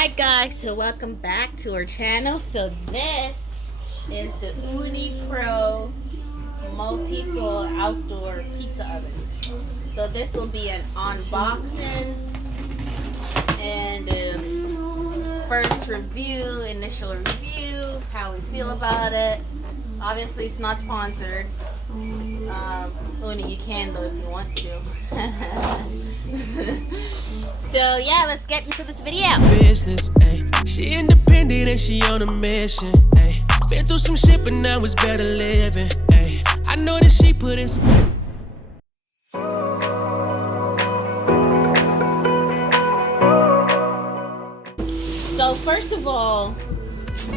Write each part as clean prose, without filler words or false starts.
Alright guys, so welcome back to our channel. So this is the Ooni Pro multi-fuel outdoor pizza oven. So this will be an unboxing and first review, initial review, how we feel about it. Obviously it's not sponsored. Ooni, you can though if you want to. So yeah, let's get into this video. Business, ayy. She independent and she on a mission, ayy. Been through some shit, but now it's better living, ayy. I know that she put in. So first of all,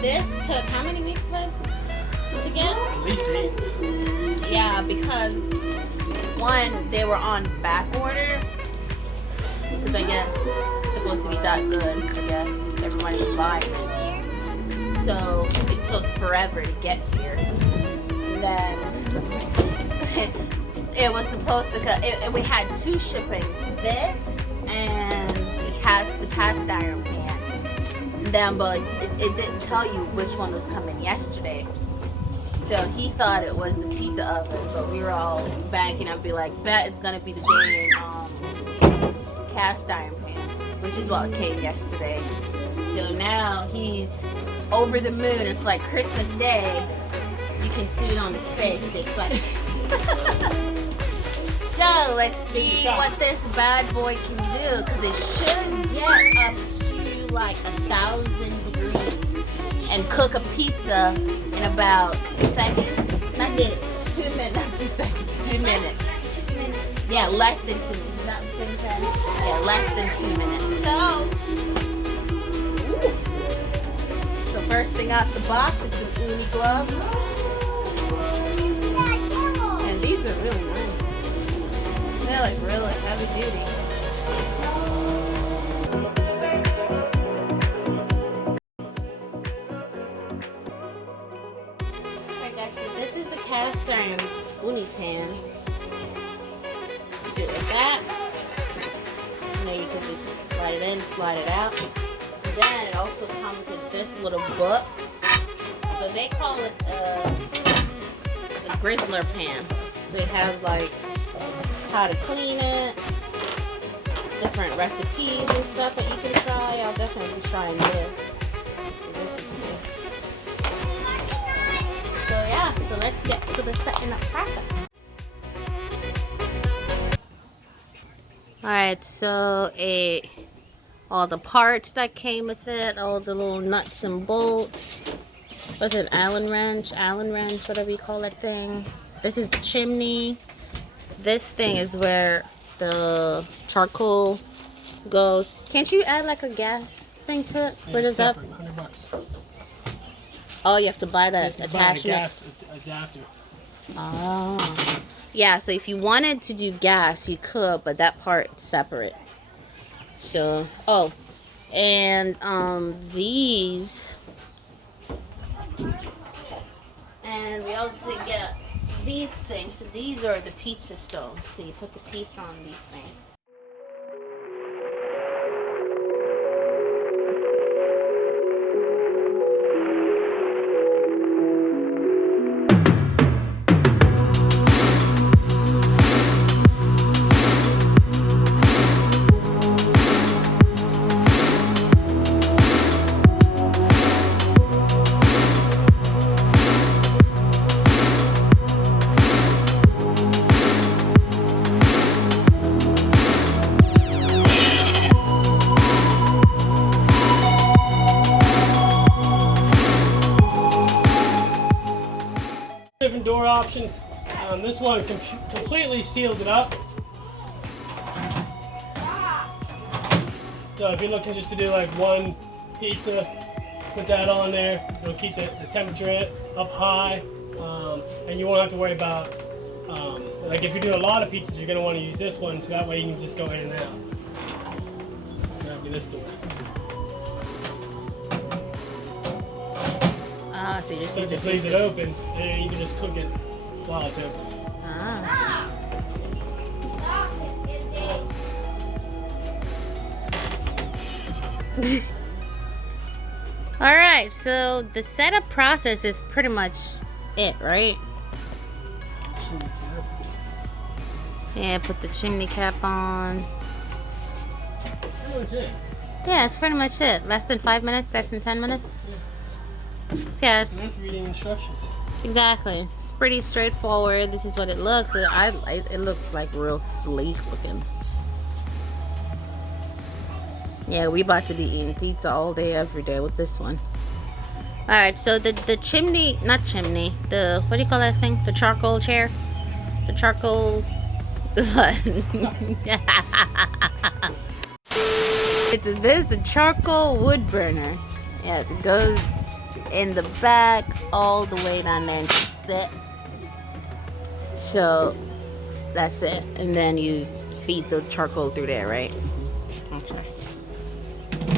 this took how many weeks, babe, to get? At least 8. Yeah, because one, they were on back order. Because I guess it's supposed to be that good. I guess everybody was buying it. So it took forever to get here. And then it was supposed to come. We had 2 shippings. This and the cast iron pan. Then, but it didn't tell you which one was coming yesterday. So he thought it was the pizza oven, but we were all banking up, be like, bet it's gonna be the dang cast iron pan, which is what came yesterday. So now he's over the moon. It's like Christmas Day. You can see it on his face. It's like so let's see what this bad boy can do, because it should get up to like 1,000 degrees and cook a pizza in about 2 seconds. Not 2 minutes. 2 minutes. Not 2 seconds. 2 minutes. Yeah, less than 2 minutes. Not 10. Yeah, less than 2 minutes. So first thing out the box, it's an Ooni glove. And these are really nice. They're like really heavy duty. Alright guys, so this is the cast iron Ooni pan. Do it like that. And then you can just slide it in, slide it out. And then it also comes with this little book. So they call it a grizzler pan. So it has like how to clean it, different recipes and stuff that you can try. I'll definitely be trying this. So yeah, so let's get to the setting up process. Alright, so all the parts that came with it, all the little nuts and bolts. What's it, Allen wrench, whatever you call that thing. This is the chimney. This thing is where the charcoal goes. Can't you add like a gas thing to it? Where does that? $100. Oh, you have to buy that You attachment. buy a gas adapter. Oh. Yeah, so if you wanted to do gas, you could, but that part's separate. So, oh, and these, and we also get these things. So these are the pizza stoves. So you put the pizza on these things. Different door options. This one completely seals it up. So if you're looking just to do like one pizza, put that on there. It'll keep the temperature up high, and you won't have to worry about like if you're doing a lot of pizzas, you're going to want to use this one, so that way you can just go in and out. That'll be this door. Ah, so you just So it just leaves it open, and you can just cook it while it's open. Ah. All right, so the setup process is pretty much it, right? Yeah, put the chimney cap on. Pretty much it. Yeah, it's pretty much it. Less than 5 minutes, less than 10 minutes. Yes, And that's reading instructions. exactly. It's pretty straightforward. This is what it looks. It looks like real sleek looking. Yeah, we about to be eating pizza all day, every day with this one. All right, so the chimney, not chimney, the, what do you call that thing? The charcoal chair? The charcoal, this the charcoal wood burner. Yeah, it goes in the back all the way down there and sit. So that's it. And then you feed the charcoal through there, right? Okay.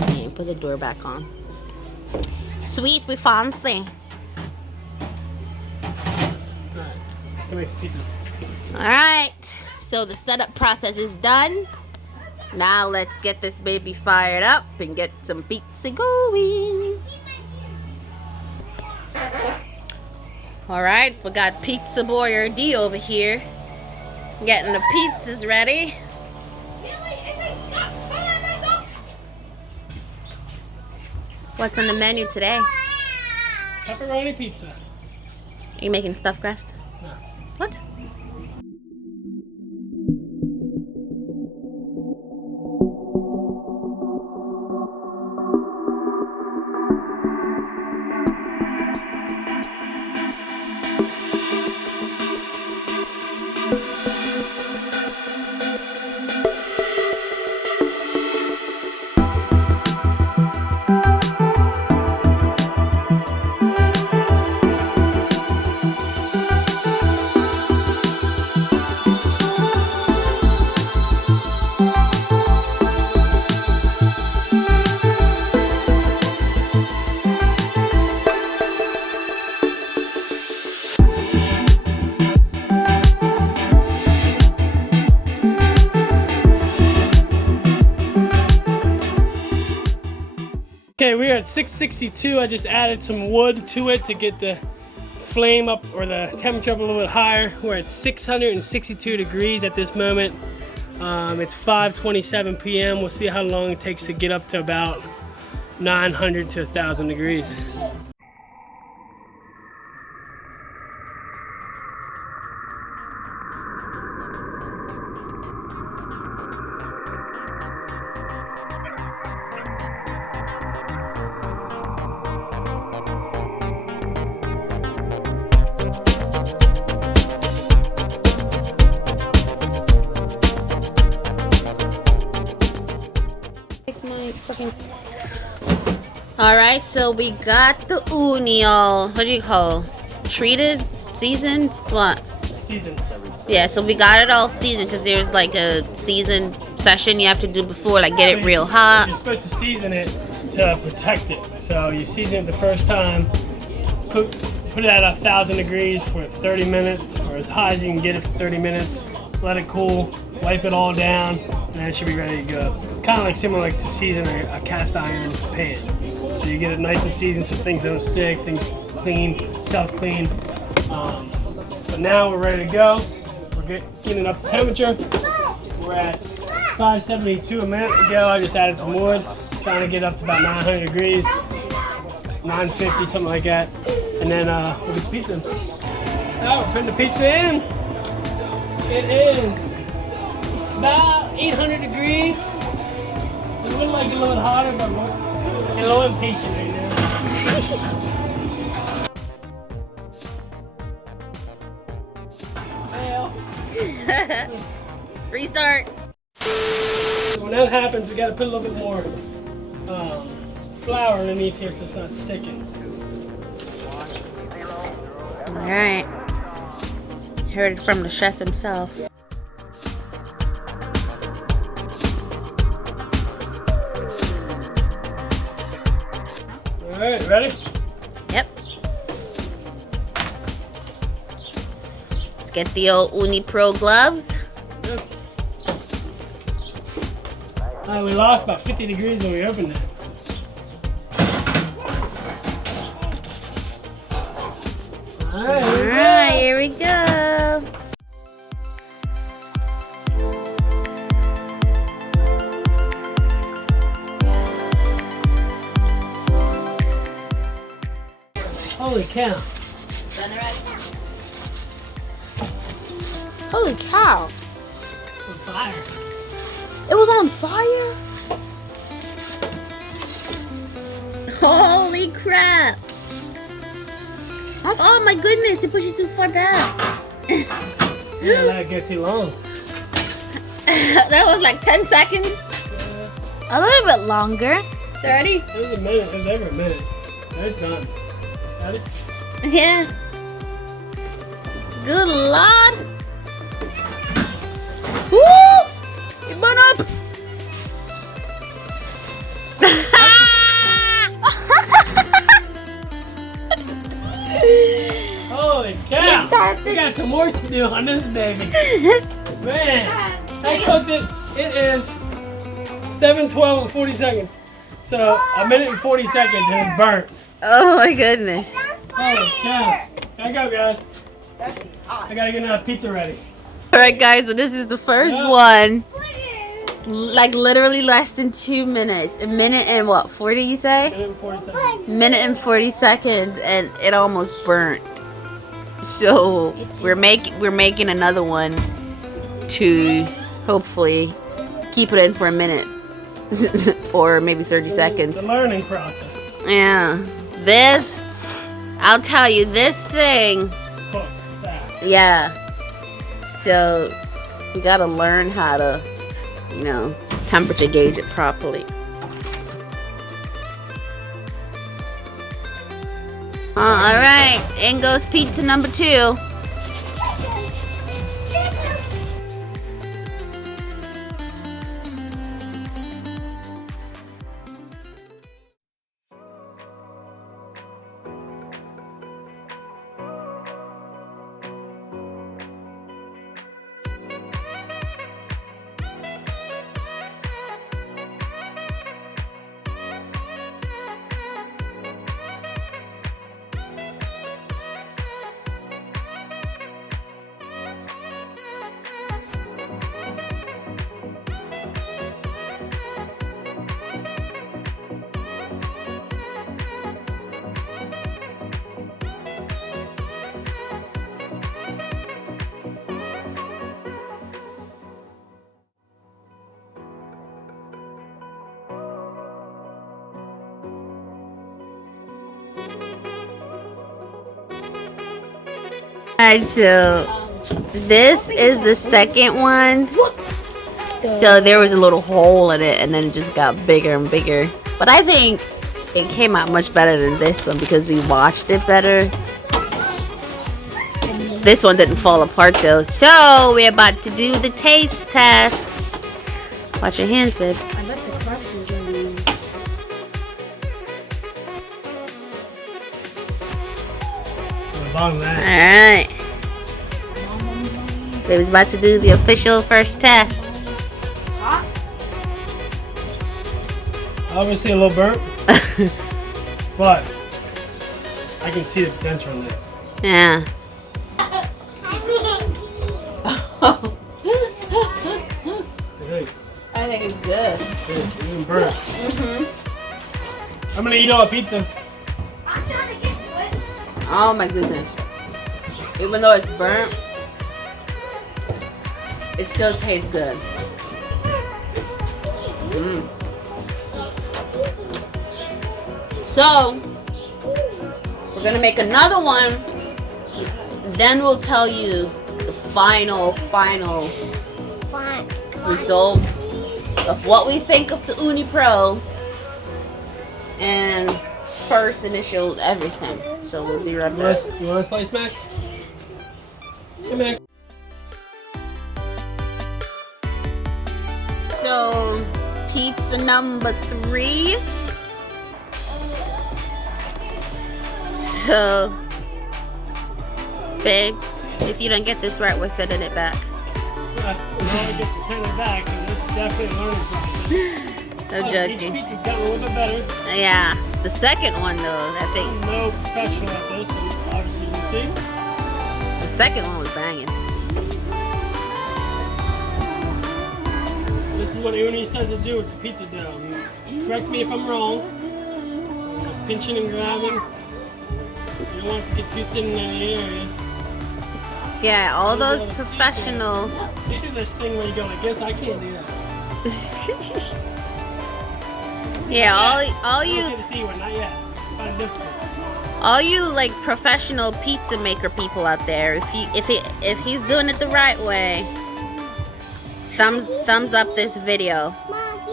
And put the door back on. Sweet, we fancy. Alright, let's go make some pizzas. Alright, so the setup process is done. Now let's get this baby fired up and get some pizza going. Alright, we got Pizza Boy or D over here. Getting the pizzas ready. What's on the menu today? Pepperoni pizza. Are you making stuffed crust? No. What? Okay, we are at 662. I just added some wood to it to get the flame up, or the temperature up a little bit higher. We're at 662 degrees at this moment. It's 5:27 p.m. We'll see how long it takes to get up to about 900 to 1,000 degrees. Alright, so we got the Ooni all, what do you call? Treated? Seasoned? What? Season. Yeah, so we got it all seasoned because there's like a seasoned session you have to do before, like get it real hot. You're supposed to season it to protect it. So you season it the first time, put it at 1,000 degrees for 30 minutes, or as high as you can get it for 30 minutes. Let it cool, wipe it all down, and then it should be ready to go. It's kind of like similar like to season a cast iron pan. So you get it nice and seasoned so things don't stick, things clean, self-clean. But now we're ready to go. We're getting up the temperature. We're at 572 a minute ago. I just added some wood, trying to get up to about 900 degrees, 950, something like that. And then we'll get the pizza in. Now we're putting the pizza in. It is about 800 degrees. We would like it a little hotter, but we're a little impatient right now. Well. Restart. When that happens, we got to put a little bit more flour underneath here so it's not sticking. Alright. Heard it from the chef himself. Alright, ready? Yep. Let's get the old Ooni Pro gloves. Yep. Alright, we lost about 50 degrees when we opened it. Alright, here we go. Holy cow. Holy cow. On fire. It was on fire? Holy crap. Oh my goodness, it pushed you too far back. Yeah, let it get too long. That was like 10 seconds. A little bit longer. 30? It was a minute. It was over a minute. It's done. Ready? Yeah. Good Lord. Woo! It burned up. Holy cow! We got some work to do on this baby. Man, I cooked it. It is 7:12 and 40 seconds. So a minute and 40 seconds and it's burnt. Oh my goodness. Holy cow! Gotta go, guys. I gotta get another pizza ready. Alright guys, so this is the first one. Like literally less than 2 minutes. A minute and what, 40 you say? Minute and 40 seconds. Minute and 40 seconds and it almost burnt. So we're making another one to hopefully keep it in for a minute. Or maybe 30 seconds. The learning process. Yeah. This, I'll tell you, this thing. Cooks fast. Yeah. So we gotta learn how to, you know, temperature gauge it properly. All right, in goes pizza number 2. Alright, so this is the second one. So there was a little hole in it and then it just got bigger and bigger. But I think it came out much better than this one because we washed it better. This one didn't fall apart though. So we're about to do the taste test. Watch your hands, babe. I bet the crust is gonna be. On the bottom of that. Alright. Baby's about to do the official first test. Obviously a little burnt, but I can see the potential in this. Yeah. Hey, I think it's good. it's even burnt. I'm gonna eat all the pizza. Oh my goodness. Even though it's burnt, it still tastes good. So, we're gonna make another one. Then we'll tell you the final result of what we think of the Ooni Pro and first initial everything. So we'll be right back. You want a slice, Max? Hey, Max. So, pizza number 3. So, babe, if you don't get this right, we're sending it back. It only gets you sent it back, and it's definitely a learning process. No Each joking. pizza's gotten a little bit better. Yeah, the second one though, I think. I'm no professional at this, and obviously you can See? The second one was banging. This is what Ooni says to do with the pizza dough. Correct me if I'm wrong. Just pinching and grabbing. You don't want it to get too thin in that area. Yeah, all those You professional. do this thing where you go like this. I can't do that. Yeah, all Okay you to see one, not yet. Kind of difficult. all you like professional pizza maker people out there. If he's doing it the right way, thumbs up this video.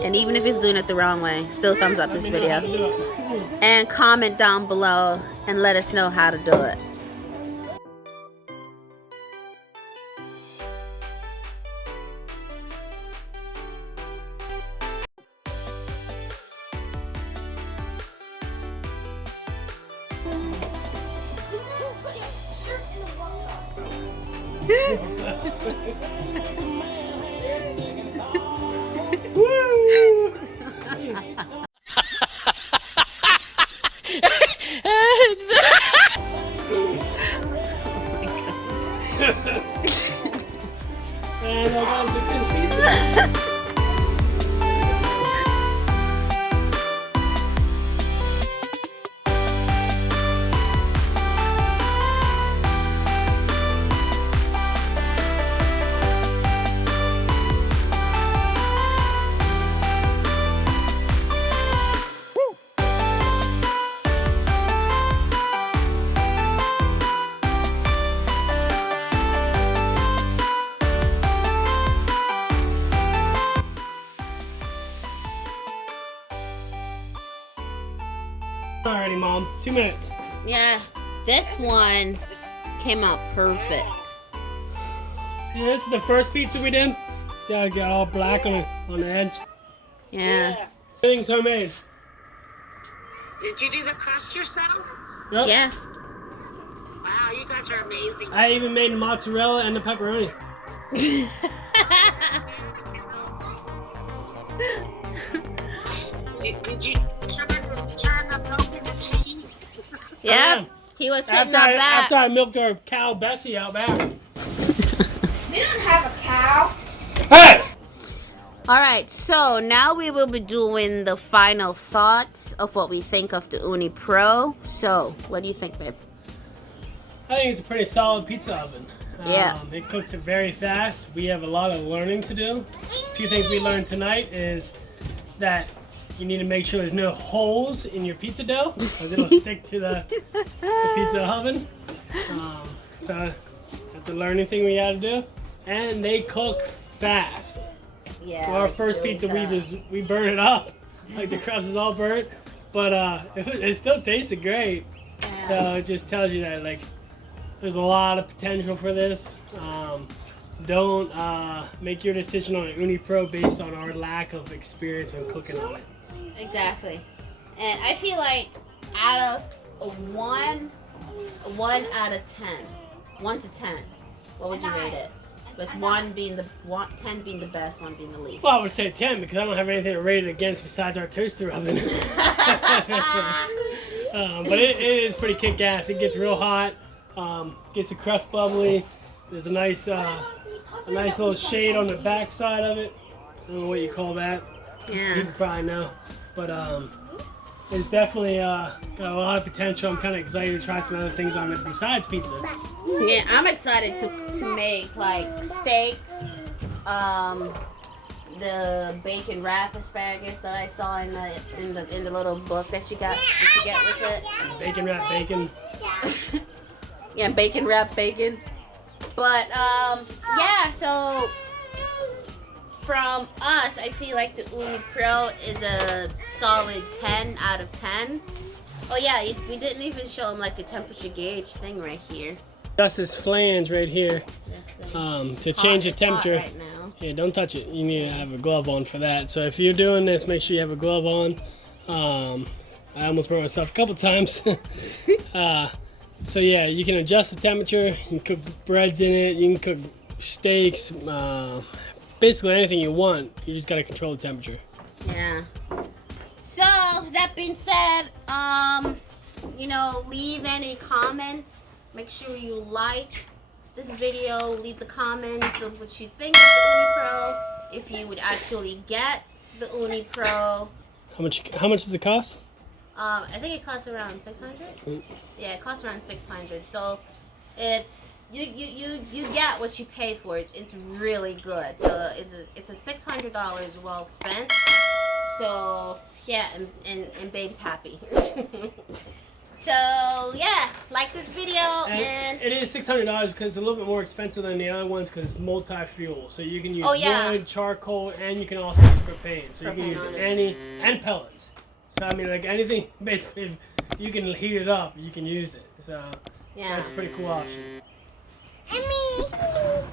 And even if he's doing it the wrong way, still thumbs up this Let me know how to video. do it. And comment down below and let us know how to do it. And I got the pizza. Alrighty, Mom. 2 minutes. Yeah, this one came out perfect. Yeah, this is the first pizza we did. See how it got all black on the edge? Yeah. Everything's homemade. Did you do the crust yourself? Yep. Yeah. Wow, you guys are amazing. I even made the mozzarella and the pepperoni. Did you turn the milk into cheese? Yep. He was sitting out back. After I milked our cow Bessie out back. We don't have a cow. Hey! Alright, so now we will be doing the final thoughts of what we think of the Ooni Pro. So, what do you think, babe? I think it's a pretty solid pizza oven. Yeah. It cooks it very fast. We have a lot of learning to do. A few things we learned tonight is that you need to make sure there's no holes in your pizza dough because it'll stick to the pizza oven. So that's a learning thing we got to do. And they cook fast. Yeah. So our first pizza, we burn it up, like the crust is all burnt, but it still tasted great. Yeah. So it just tells you that like there's a lot of potential for this. Don't make your decision on an Ooni Pro based on our lack of experience in cooking on it. Exactly. And I feel like out of one out of 10, 1 to 10, what would you rate it? With 10 being the best, 1 being the least. Well, I would say 10 because I don't have anything to rate it against besides our toaster oven. But it is pretty kick-ass. It gets real hot, gets the crust bubbly. There's a nice little shade on the back side of it. I don't know what you call that. Yeah. You probably know. But it's definitely got a lot of potential. I'm kind of excited to try some other things on it besides pizza. Yeah, I'm excited to make like steaks, the bacon wrap asparagus that I saw in the little book that you get with it. Bacon wrap bacon. Yeah, bacon wrap bacon. But yeah, so from us, I feel like the Ooni Pro is a solid 10 out of 10. Oh yeah, we didn't even show them like the temperature gauge thing right here. Just this flange right here to change the It's hot temperature. right now. Yeah, don't touch it. You need to have a glove on for that. So if you're doing this, make sure you have a glove on. I almost burned myself a couple times. So yeah, you can adjust the temperature. You can cook breads in it. You can cook steaks. Basically anything you want. You just gotta control the temperature. Yeah. So that being said, leave any comments Make sure you like this video. Leave the comments of what you think of the Ooni Pro. If you would actually get the Ooni Pro. How much does it cost? I think it costs around $600. Yeah, it costs around $600. So it's you get what you pay for. It's really good. So it's a $600 well spent. So yeah, and babe's happy. So yeah, like this video and it is $600 because it's a little bit more expensive than the other ones because it's multi-fuel. So you can use wood, charcoal, and you can also use propane. So you can use any and pellets. So I mean, like anything, basically, if you can heat it up, you can use it. So yeah, that's a pretty cool option.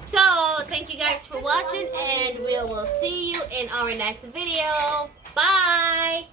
So thank you guys for watching, and we will see you in our next video. Bye.